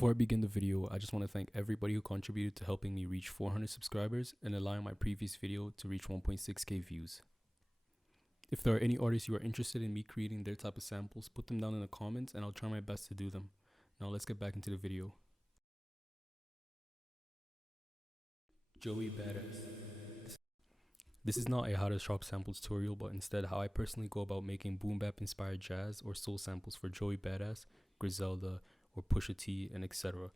Before I begin the video, I just want to thank everybody who contributed to helping me reach 400 subscribers and allowing my previous video to reach 1.6k views. If there are any artists you are interested in me creating their type of samples, put them down in the comments and I'll try my best to do them. Now let's get back into the video. Joey Badass. This is not a how to chop samples tutorial, but instead how I personally go about making boom bap inspired jazz or soul samples for Joey Badass, Griselda, or Pusha T, and etc.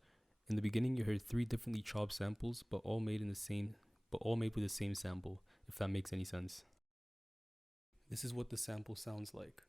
In the beginning, you heard 3 differently chopped samples, but all made with the same sample, if that makes any sense. This is what the sample sounds like.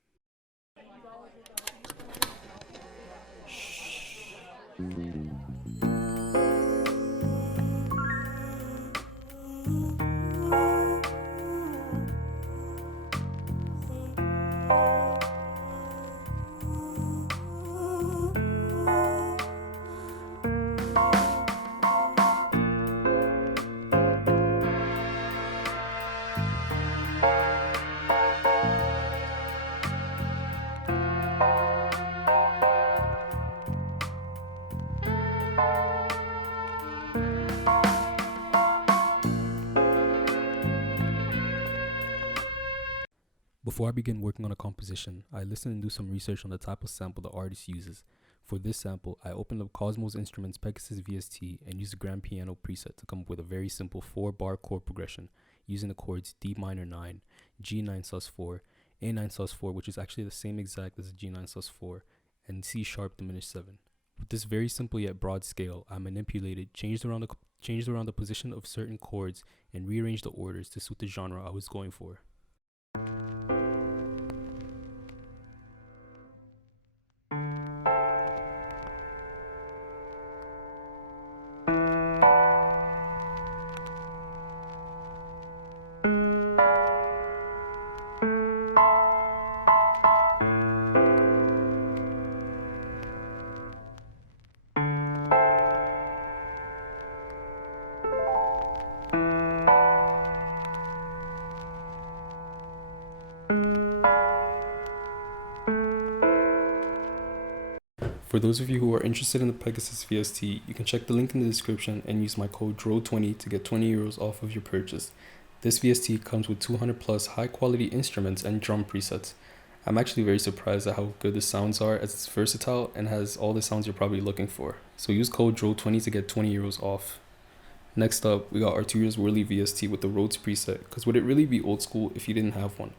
Before I begin working on a composition, I listen and do some research on the type of sample the artist uses. For this sample, I opened up Cosmos Instruments Pegasus VST and used the grand piano preset to come up with a very simple 4-bar chord progression using the chords D minor 9, G9 sus4, A9 sus4, which is actually the same exact as the G9 sus4, and C sharp diminished 7. With this very simple yet broad scale, I manipulated, changed around the position of certain chords, and rearranged the orders to suit the genre I was going for. For those of you who are interested in the Pegasus VST, you can check the link in the description and use my code DRO20 to get 20 euros off of your purchase. This VST comes with 200 plus high quality instruments and drum presets. I'm actually very surprised at how good the sounds are, as it's versatile and has all the sounds you're probably looking for. So use code DRO20 to get 20 euros off. Next up, we got Arturio's Wurli VST with the Rhodes preset, because would it really be old school if you didn't have one?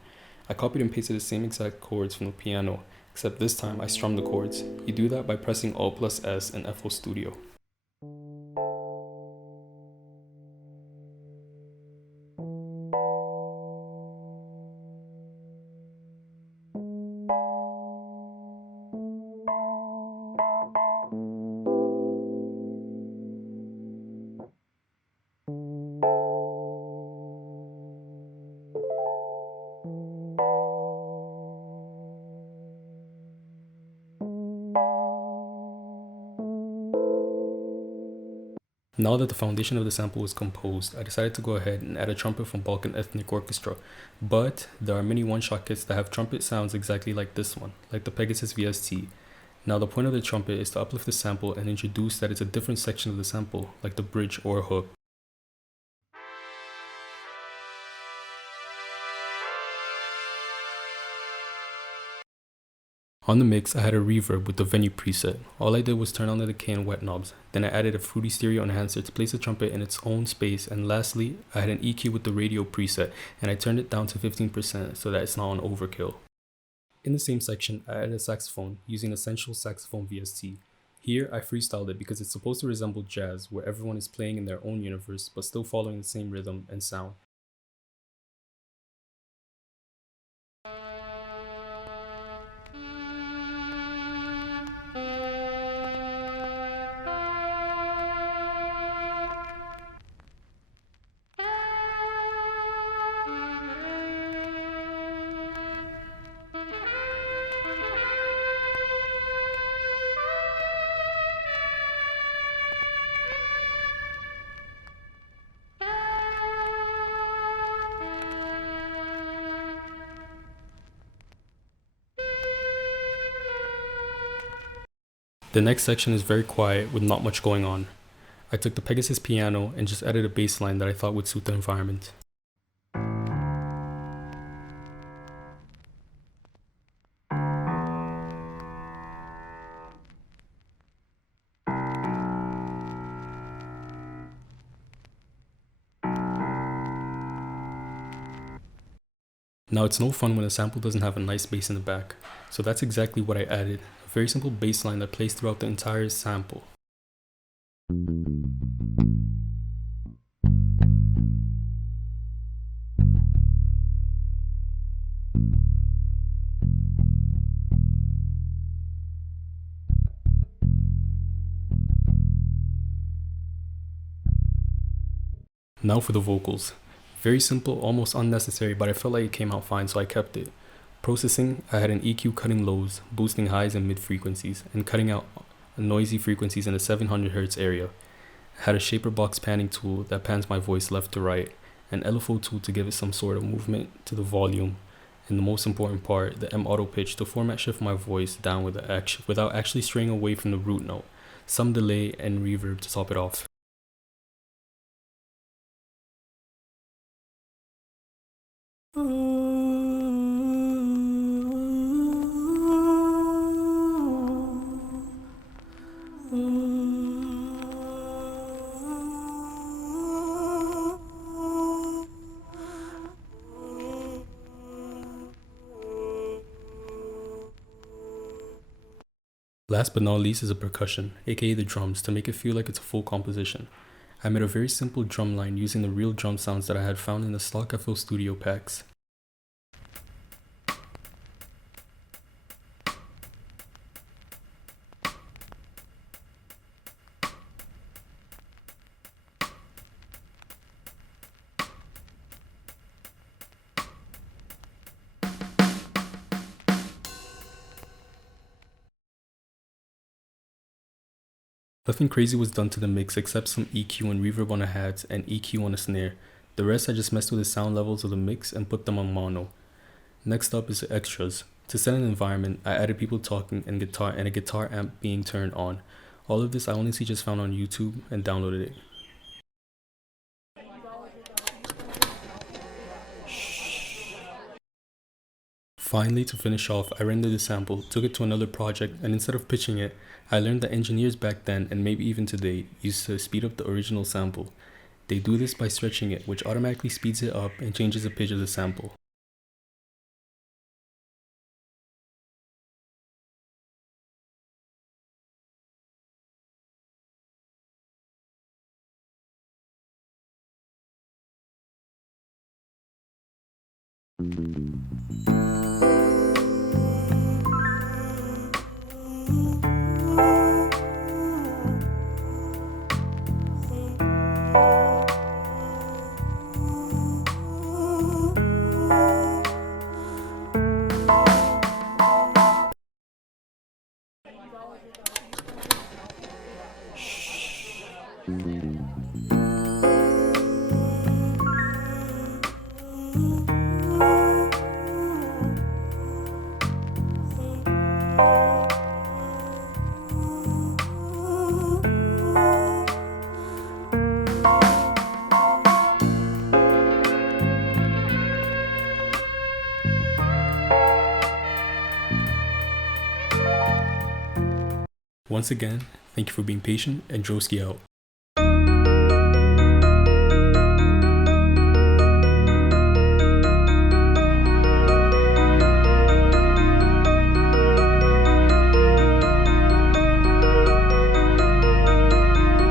I copied and pasted the same exact chords from the piano, except this time I strummed the chords. You do that by pressing Alt+S in FL Studio. Now that the foundation of the sample was composed, I decided to go ahead and add a trumpet from Balkan Ethnic Orchestra, but there are many one-shot kits that have trumpet sounds exactly like this one, like the Pegasus VST. Now the point of the trumpet is to uplift the sample and introduce that it's a different section of the sample, like the bridge or hook. On the mix, I had a reverb with the venue preset. All I did was turn on the decay and wet knobs. Then I added a fruity stereo enhancer to place the trumpet in its own space. And lastly, I had an EQ with the radio preset, and I turned it down to 15% so that it's not on overkill. In the same section, I added a saxophone using Essential Saxophone VST. Here, I freestyled it because it's supposed to resemble jazz, where everyone is playing in their own universe, but still following the same rhythm and sound. The next section is very quiet with not much going on. I took the Pegasus piano and just added a bass line that I thought would suit the environment. Now it's no fun when a sample doesn't have a nice bass in the back, so that's exactly what I added, a very simple bass line that plays throughout the entire sample. Now for the vocals. Very simple, almost unnecessary, but I felt like it came out fine, so I kept it. Processing, I had an EQ cutting lows, boosting highs and mid frequencies, and cutting out noisy frequencies in the 700 Hz area. I had a shaper box panning tool that pans my voice left to right, an LFO tool to give it some sort of movement to the volume, and the most important part, the M auto pitch to format shift my voice down without actually straying away from the root note, some delay and reverb to top it off. Last but not least is a percussion, aka the drums, to make it feel like it's a full composition. I made a very simple drum line using the real drum sounds that I had found in the stock FL Studio packs. Nothing crazy was done to the mix except some EQ and reverb on the hats and EQ on the snare. The rest I just messed with the sound levels of the mix and put them on mono. Next up is the extras. To set an environment, I added people talking and a guitar amp being turned on. All of this I honestly just found on YouTube and downloaded it. Finally, to finish off, I rendered the sample, took it to another project, and instead of pitching it, I learned that engineers back then, and maybe even today, used to speed up the original sample. They do this by stretching it, which automatically speeds it up and changes the pitch of the sample. Once again, thank you for being patient, and Droski out.